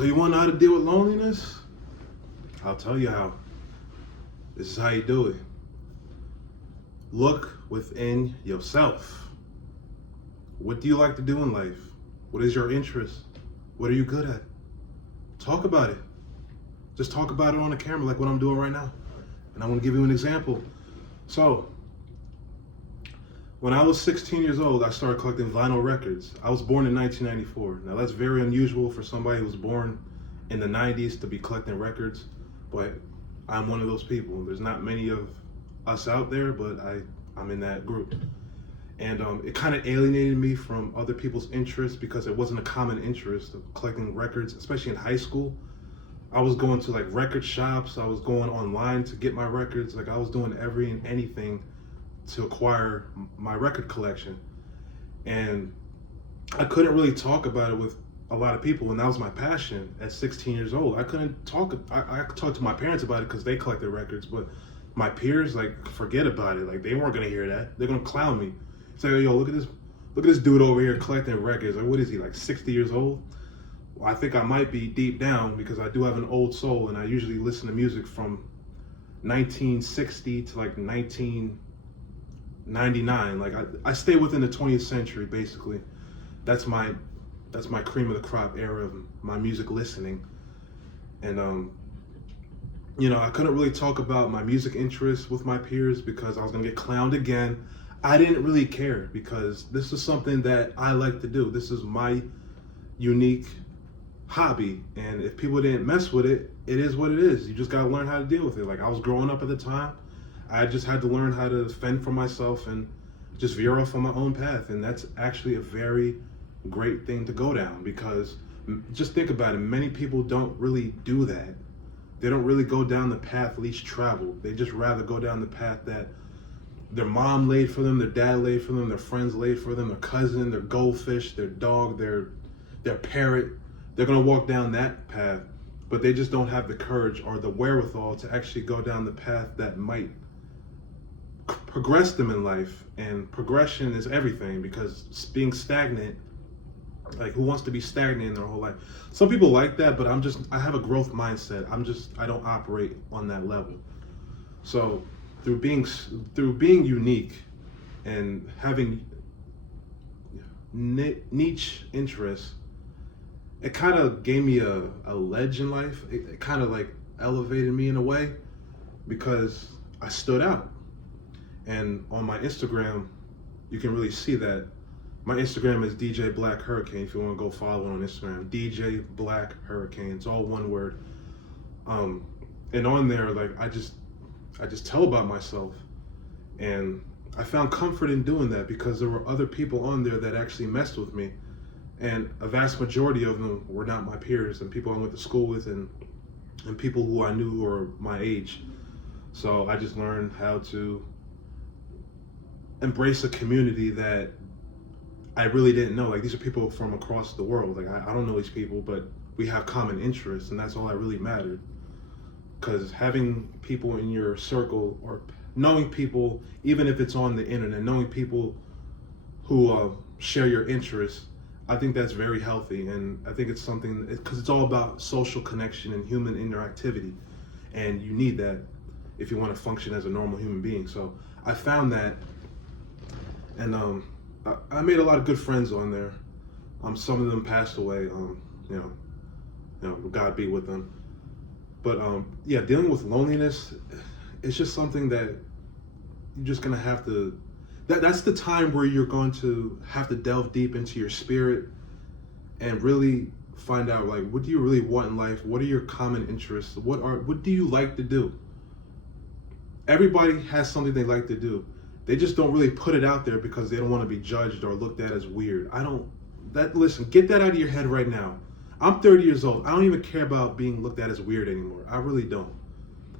So you want to know how to deal with loneliness? I'll tell you how. This is how you do it. Look within yourself. What do you like to do in life? What is your interest? What are you good at? Talk about it. Just talk about it on the camera like what I'm doing right now. And I'm going to give you an example. So, when I was 16 years old, I started collecting vinyl records. I was born in 1994. Now that's very unusual for somebody who was born in the 90s to be collecting records, but I'm one of those people. There's not many of us out there, but I'm in that group. And it kind of alienated me from other people's interests because it wasn't a common interest of collecting records, especially in high school. I was going to like record shops. I was going online to get my records. Like I was doing every and anything to acquire my record collection. And I couldn't really talk about it with a lot of people, and that was my passion at 16 years old. I couldn't talk, I could talk to my parents about it because they collected records, but my peers, like, forget about it. Like, they weren't gonna hear that. They're gonna clown me. Say, yo, look at this dude over here collecting records. Like, what is he, like 60 years old? Well, I think I might be deep down because I do have an old soul, and I usually listen to music from 1960 to like 1999. Like I stay within the 20th century, basically. That's my cream of the crop era of my music listening. And I couldn't really talk about my music interests with my peers because I was gonna get clowned again. I didn't really care because this is something that I like to do. This is my unique hobby, and if people didn't mess with it, it is what it is. You just gotta learn how to deal with it. Like I was growing up at the time, I just had to learn how to fend for myself and just veer off on my own path, and that's actually a very great thing to go down because just think about it, many people don't really do that. They don't really go down the path least traveled. They just rather go down the path that their mom laid for them, their dad laid for them, their friends laid for them, their cousin, their goldfish, their dog, their parrot. They're gonna walk down that path, but they just don't have the courage or the wherewithal to actually go down the path that might progress them in life. And progression is everything because being stagnant, like who wants to be stagnant in their whole life? Some people like that, but I have a growth mindset. I don't operate on that level. So through being unique and having niche interests, it kind of gave me a ledge in life. It kind of like elevated me in a way because I stood out. And on my Instagram, you can really see that. My Instagram is DJ Black Hurricane. If you want to go follow it on Instagram, DJ Black Hurricane. It's all one word. And on there, like I just tell about myself, and I found comfort in doing that because there were other people on there that actually messed with me, and a vast majority of them were not my peers and people I went to school with and people who I knew were my age. So I just learned how to embrace a community that I really didn't know. Like these are people from across the world. Like I don't know these people, but we have common interests, and that's all that really mattered. Because having people in your circle or knowing people, even if it's on the internet, knowing people who share your interests, I think that's very healthy. And I think it's something, because it's all about social connection and human interactivity. And you need that if you want to function as a normal human being. So I found that, and I made a lot of good friends on there. Some of them passed away. God be with them. But dealing with loneliness, it's just something that you're just gonna have to. That's the time where you're going to have to delve deep into your spirit and really find out, like, what do you really want in life? What are your common interests? What do you like to do? Everybody has something they like to do. They just don't really put it out there because they don't want to be judged or looked at as weird. Listen, get that out of your head right now. I'm 30 years old. I don't even care about being looked at as weird anymore. I really don't.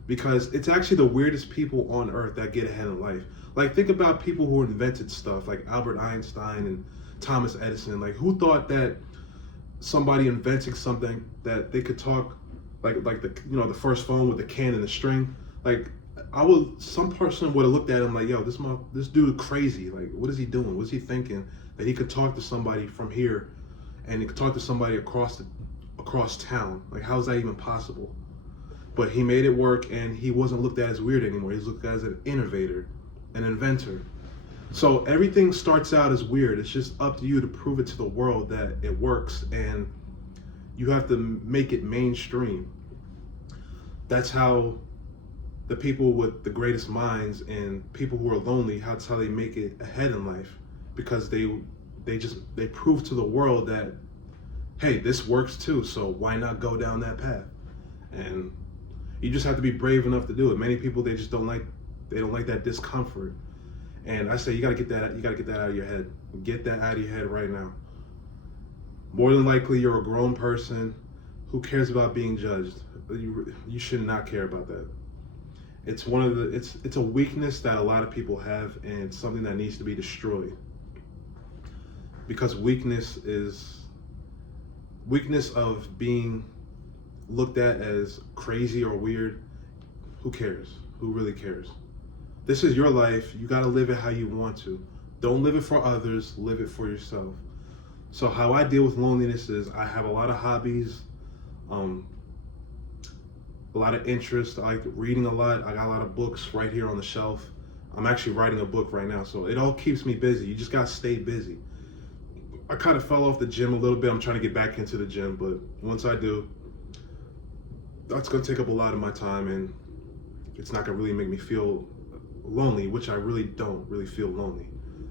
Because it's actually the weirdest people on earth that get ahead in life. Like, think about people who invented stuff like Albert Einstein and Thomas Edison. Like, who thought that somebody inventing something that they could talk like the first phone with the can and the string? Like, some person would have looked at him like, yo, this dude crazy. Like, what is he doing? What's he thinking? That he could talk to somebody from here and he could talk to somebody across across town. Like, how is that even possible? But he made it work, and he wasn't looked at as weird anymore. He's looked at as an innovator, an inventor. So everything starts out as weird. It's just up to you to prove it to the world that it works, and you have to make it mainstream. That's how the people with the greatest minds and people who are lonely, that's how they make it ahead in life, because they prove to the world that, hey, this works too, so why not go down that path? And you just have to be brave enough to do it. Many people, they don't like that discomfort. And I say you gotta get that out of your head. Get that out of your head right now. More than likely you're a grown person. Who cares about being judged? You should not care about that. It's it's a weakness that a lot of people have, and it's something that needs to be destroyed. Because weakness of being looked at as crazy or weird. Who cares? Who really cares? This is your life. You got to live it how you want to. Don't live it for others. Live it for yourself. So how I deal with loneliness is I have a lot of hobbies, a lot of interests. I like reading a lot. I got a lot of books right here on the shelf. I'm actually writing a book right now, so it all keeps me busy. You just got to stay busy. I kind of fell off the gym a little bit. I'm trying to get back into the gym, but once I do, that's going to take up a lot of my time, and it's not going to really make me feel lonely, which I really don't really feel lonely.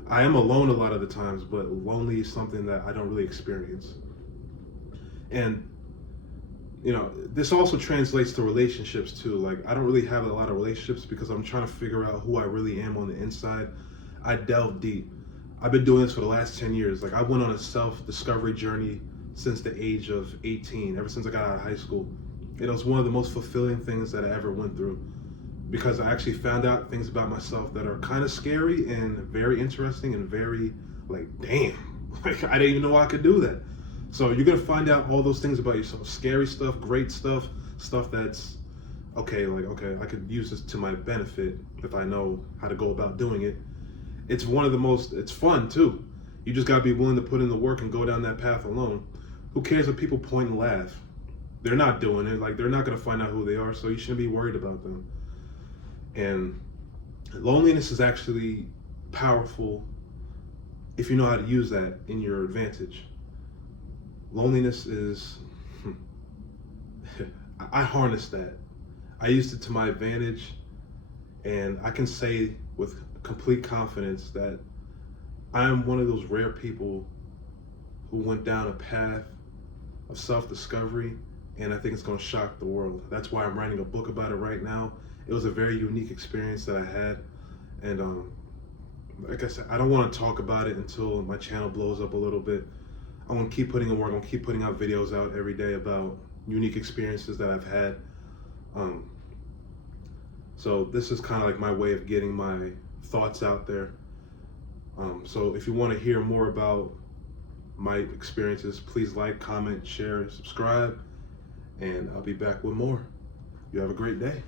I am alone a lot of the times, but lonely is something that I don't really experience. And this also translates to relationships too. Like, I don't really have a lot of relationships because I'm trying to figure out who I really am on the inside. I delve deep. I've been doing this for the last 10 years. Like, I went on a self-discovery journey since the age of 18, ever since I got out of high school. It was one of the most fulfilling things that I ever went through, because I actually found out things about myself that are kind of scary and very interesting and very, like, damn, like, I didn't even know I could do that. So you're gonna find out all those things about yourself, scary stuff, great stuff, stuff that's okay, I could use this to my benefit if I know how to go about doing it. It's it's fun too. You just gotta be willing to put in the work and go down that path alone. Who cares if people point and laugh? They're not doing it. Like, they're not gonna find out who they are, so you shouldn't be worried about them. And loneliness is actually powerful if you know how to use that in your advantage. Loneliness is, I harness that. I used it to my advantage, and I can say with complete confidence that I am one of those rare people who went down a path of self-discovery, and I think it's going to shock the world. That's why I'm writing a book about it right now. It was a very unique experience that I had, and like I said, I don't want to talk about it until my channel blows up a little bit. I want to keep putting in work. I'm going to keep putting out videos out every day about unique experiences that I've had. So this is kind of like my way of getting my thoughts out there. So if you want to hear more about my experiences, please like, comment, share, subscribe, and I'll be back with more. You have a great day.